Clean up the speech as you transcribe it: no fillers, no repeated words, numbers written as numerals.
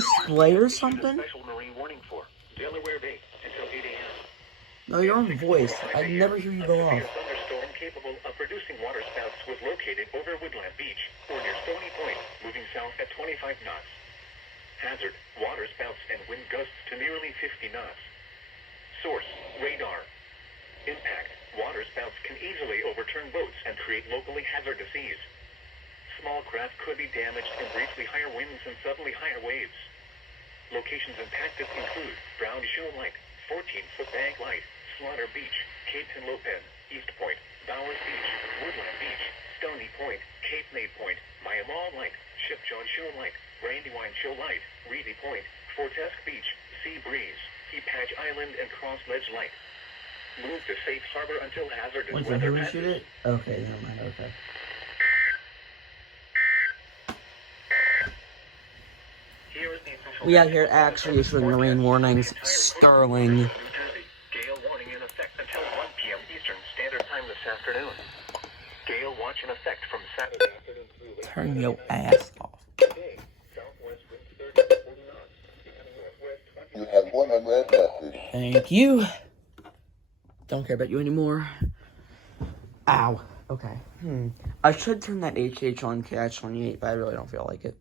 display or something? Special marine warning for Delaware Bay until 8 a.m. No, your own voice. I never hear you go off. A thunderstorm capable of producing water spouts was located over Woodland Beach or near Stony Point, moving south at 25 knots. Hazard, water spouts and wind gusts to nearly 50 knots. Source, radar. Impact, water spouts can easily overturn boats and create locally hazardous seas. Small craft could be damaged in briefly higher winds and suddenly higher waves. Locations impacted include Brown Shoal Light, 14-foot Bank Light, Slaughter Beach, Cape Henlopen, East Point, Bowers Beach, Woodland Beach, Stony Point, Cape May Point, Myamal Light, Ship John Shoal Light, Brandywine Shoal Light, Reedy Point, Fortesk Beach, Sea Breeze, Patch Island, and Cross Ledge Light. Move to safe harbor until hazardous Wait, weather we passes. shoot it? Okay, never mind, okay. We out here actually issuing marine warnings. Sterling. New Jersey. Gale warning in effect until 1 p.m. Eastern Standard Time this afternoon. Gale watch in effect from Saturday afternoon through late. Turn your ass off. Today, southwest winds 30 to 40 knots. Northwest 20. You have one unread message. Thank you. Don't care about you anymore. Ow. Okay. I should turn that HH on catch 28, but I really don't feel like it.